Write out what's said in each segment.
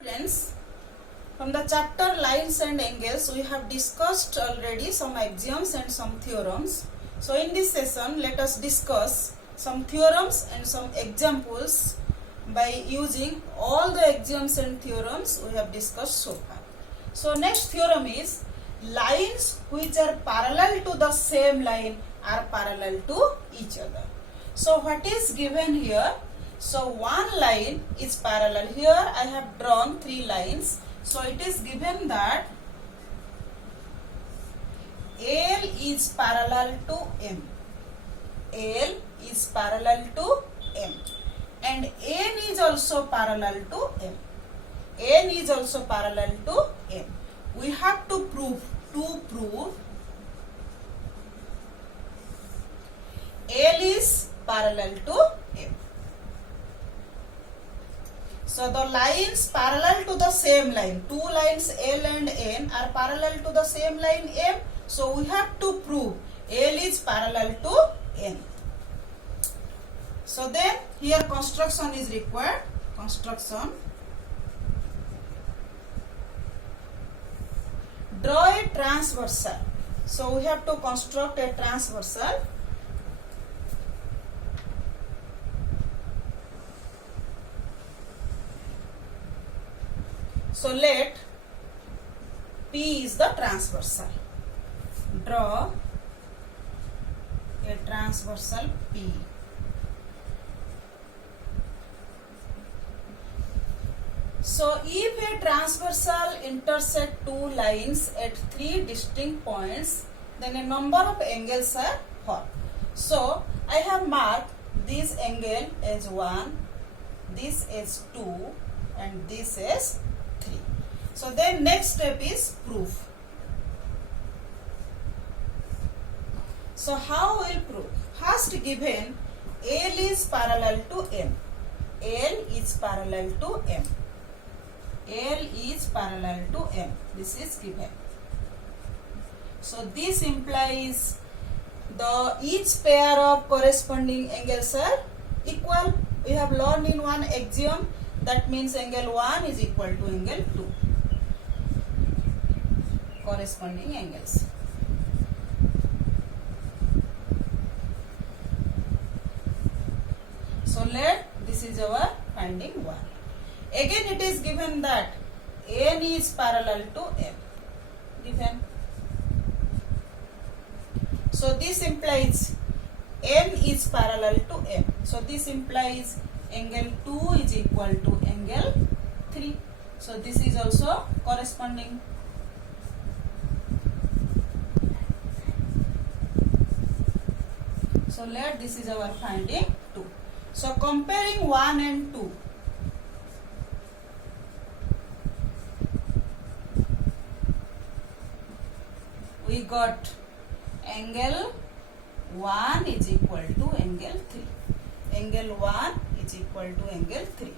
Students, from the chapter Lines and Angles, we have discussed already some axioms and some theorems. So in this session, let us discuss some theorems and some examples by using all the axioms and theorems we have discussed so far. So next theorem is lines which are parallel to the same line are parallel to each other. So what is given here? So one line is parallel. Here I have drawn three lines. So it is given that L is parallel to M. L is parallel to M. And N is also parallel to M. N is also parallel to M. We have to prove L is parallel to M. So the lines parallel to the same line, two lines L and N are parallel to the same line M. So we have to prove L is parallel to N. So then here construction is required. Construction. Draw a transversal. So we have to construct a transversal. So let P is the transversal. Draw a transversal P. So if a transversal intersect two lines at three distinct points, then a number of angles are formed. So I have marked this angle as 1, this as 2, and this as 3. So then next step is proof. So how will prove? First given L is parallel to M. L is parallel to M. L is parallel to M. This is given. So this implies the each pair of corresponding angles are equal. We have learned in one axiom. That means angle 1 is equal to angle 2. Corresponding angles. So this is our finding 1. Again it is given that N is parallel to M. Given. So this implies N is parallel to M. So this implies angle 2 is equal to angle 3. So this is also corresponding. So this is our finding 2. So comparing 1 and 2. We got angle 1 is equal to angle 3. Angle 1 is equal to angle 3.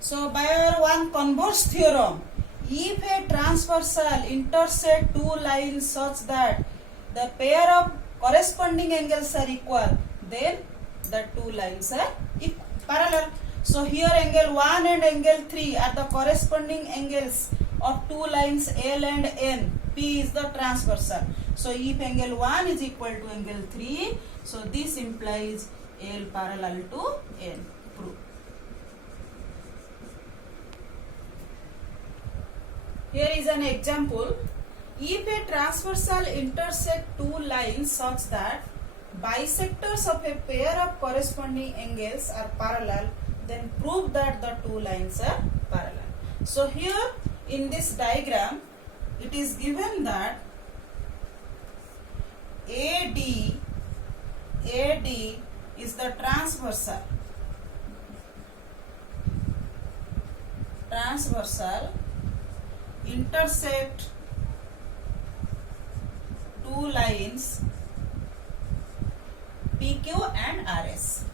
So by our one converse theorem, if a transversal intersect two lines such that the pair of corresponding angles are equal, then the two lines are parallel. So here angle 1 and angle 3 are the corresponding angles of two lines L and N. P is the transversal. So if angle 1 is equal to angle 3, so this implies L parallel to N. Proof. Here is an example. If a transversal intersect two lines such that bisectors of a pair of corresponding angles are parallel, then prove that the two lines are parallel. So here in this diagram, it is given that AD is the transversal intersect two lines PQ and RS.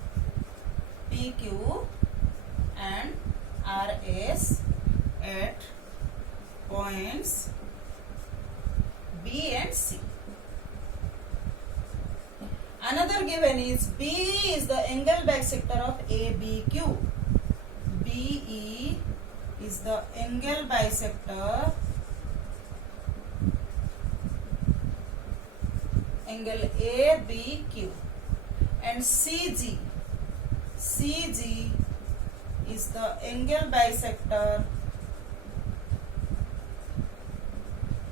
PQ and RS at points B and C. Another given is B is the angle bisector of ABQ. BE is the angle bisector angle ABQ, and CG is the angle bisector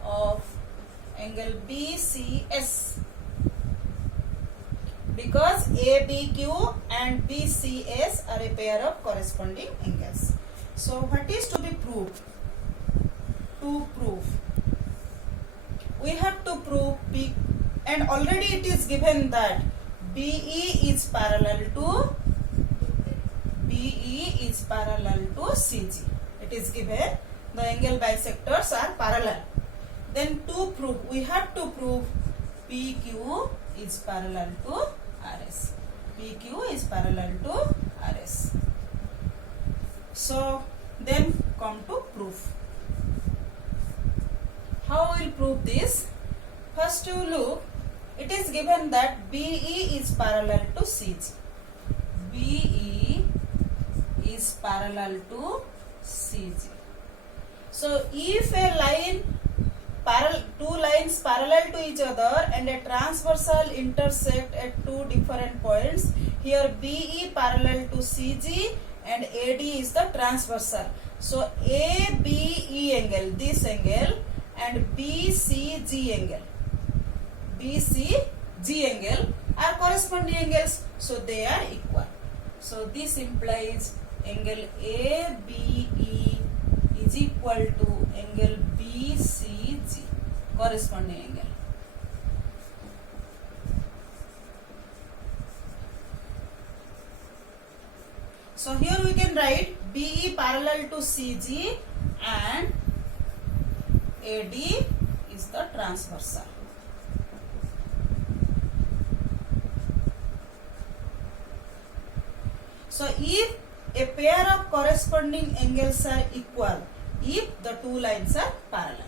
of angle BCS, because ABQ and BCS are a pair of corresponding angles. So what is to be proved? To prove, we have to prove P, and already it is given that BE is parallel to CG. It is given the angle bisectors are parallel. Then to prove, we have to prove PQ is parallel to RS. PQ is parallel to RS. So then come to proof. How we will prove this? First you look, it is given that BE is parallel to CG. BE is parallel to CG. So if a line two lines parallel to each other and a transversal intersect at two different points, here BE parallel to CG and AD is the transversal. So ABE angle, this angle, and BCG angle are corresponding angles, so they are equal. So this implies angle ABE is equal to angle BCG, corresponding angle. So here we can write BE parallel to CG and AD is the transversal. So if a pair of corresponding angles are equal, if the two lines are parallel.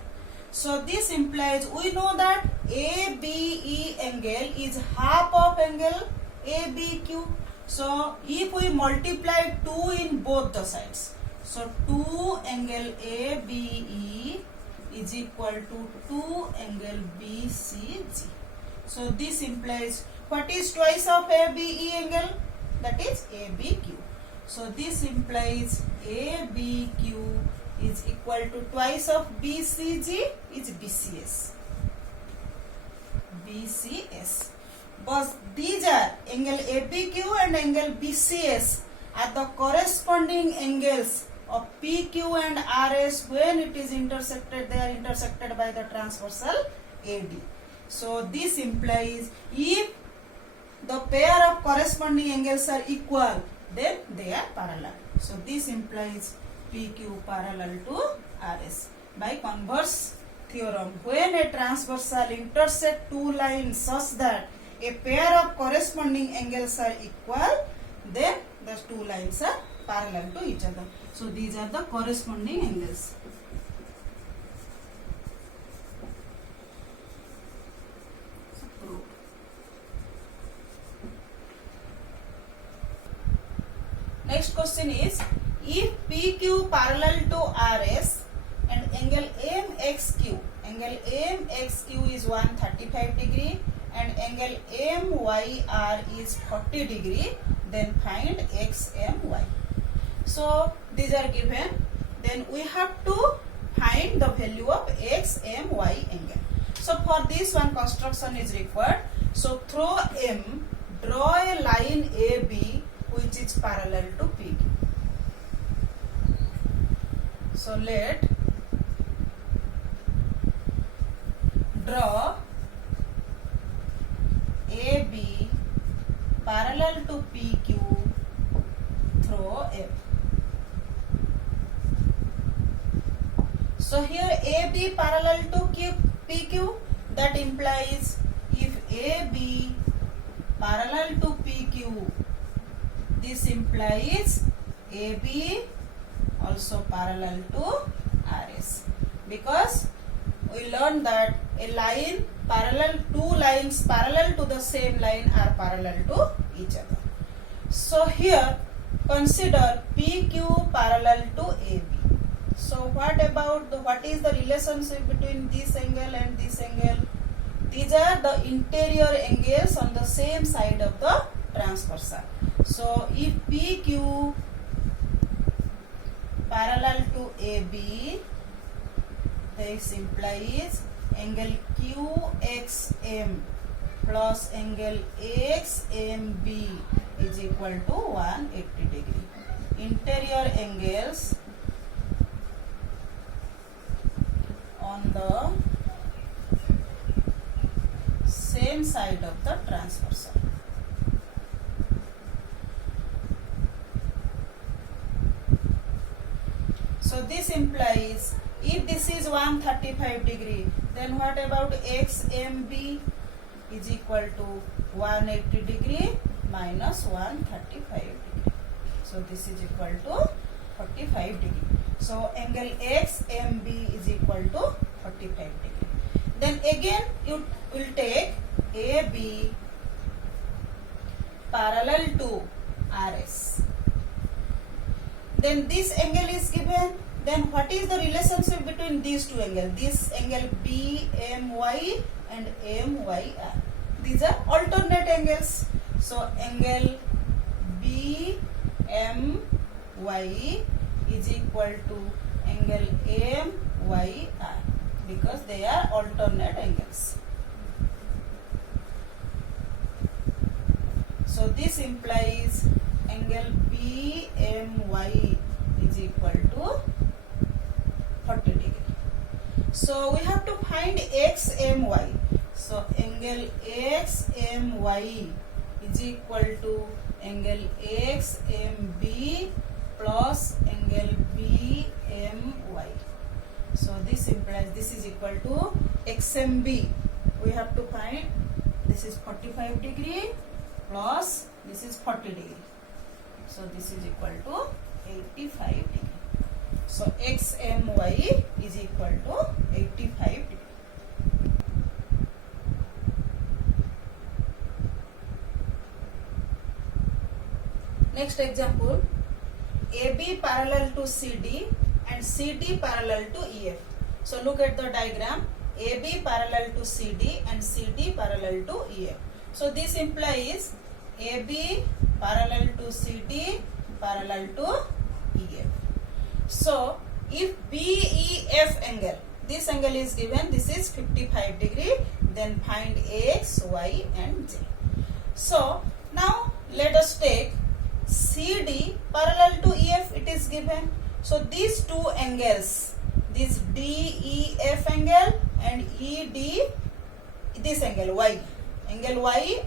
So this implies, we know that ABE angle is half of angle ABQ. So if we multiply 2 in both the sides, so 2 angle ABE is equal to 2 angle BCG. So this implies, what is twice of ABE angle? That is ABQ. So this implies ABQ is equal to twice of BCG is BCS. Because these are angle ABQ and angle BCS are the corresponding angles of PQ and RS when it is intersected, they are intersected by the transversal AD. So this implies if the pair of corresponding angles are equal, then they are parallel. So this implies PQ parallel to RS. By converse theorem, when a transversal intersect two lines such that a pair of corresponding angles are equal, then the two lines are parallel to each other. So these are the corresponding angles. Next question is, if PQ parallel to RS and angle MXQ is 135 degree and angle MYR is 40 degree, then find XMY. So these are given, then we have to find the value of XMY angle. So for this one construction is required. So through M, draw a line AB which is parallel to PQ. So let draw AB parallel to PQ through M. So here AB parallel to PQ, that implies if AB parallel to PQ, this implies AB also parallel to RS, because we learned that a line parallel, two lines parallel to the same line are parallel to each other. So here consider PQ parallel to AB. So what about what is the relationship between this angle and this angle? These are the interior angles on the same side of the transversal. So if PQ parallel to AB, this implies angle QXM plus angle XMB is equal to 180 degree. Interior angles on the same side of the transversal. So this implies if this is 135 degree, then what about XMB is equal to 180 degree minus 135 degree. So this is equal to 45 degree. So angle XMB is equal to 45 degree. Then again you will take AB parallel to RS. Then this angle is given. Then what is the relationship between these two angles? This angle BMY and MYR. These are alternate angles. So angle BMY is equal to angle MYR because they are alternate angles. So this implies angle BMY is equal to 40 degree. So we have to find XMY. So angle XMY is equal to angle XMB plus angle BMY. So this implies this is equal to XMB. We have to find this is 45 degree plus this is 40 degree. So this is equal to 85 degree. So XMY is equal to 85 degree. Next example, AB parallel to CD and CD parallel to EF. So look at the diagram, AB parallel to CD and CD parallel to EF. So this implies AB parallel to CD parallel to EF. So if BEF angle, this angle is given, this is 55 degree, then find X, Y and Z. So now let us take CD parallel to EF, it is given. So these two angles, this DEF angle and ED, this angle Y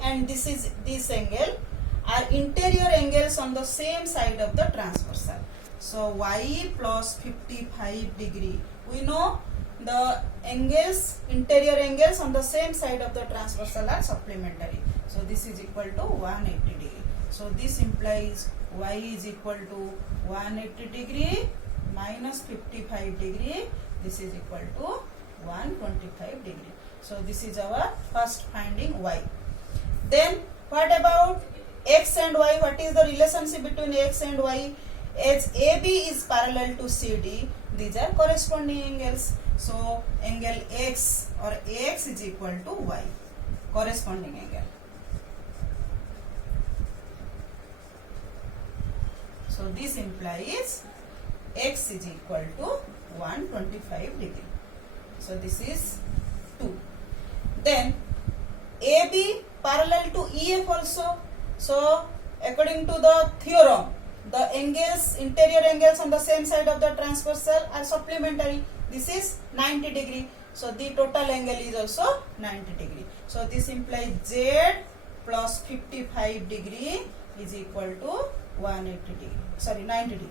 and this is this angle are interior angles on the same side of the transversal. So Y plus 55 degree. We know the angles, interior angles on the same side of the transversal are supplementary. So this is equal to 180 degree. So this implies Y is equal to 180 degree minus 55 degree. This is equal to 125 degree. So this is our first finding Y. Then what about X and Y? What is the relationship between X and Y? As AB is parallel to CD, these are corresponding angles. So angle X or AX is equal to Y, corresponding angle. So this implies X is equal to 125 degree. So this is 2. Then AB parallel to EF also. So according to the theorem, the angles, interior angles on the same side of the transversal are supplementary. This is 90 degree. So the total angle is also 90 degree. So this implies Z plus 55 degree is equal to 180 degree. Sorry, 90 degree.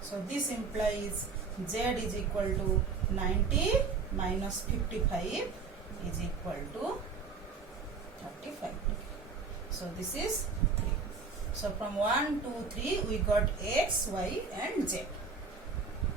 So this implies Z is equal to 90 minus 55 is equal to 35 degree. So this is 3. So from 1, 2, 3 we got X, Y and Z.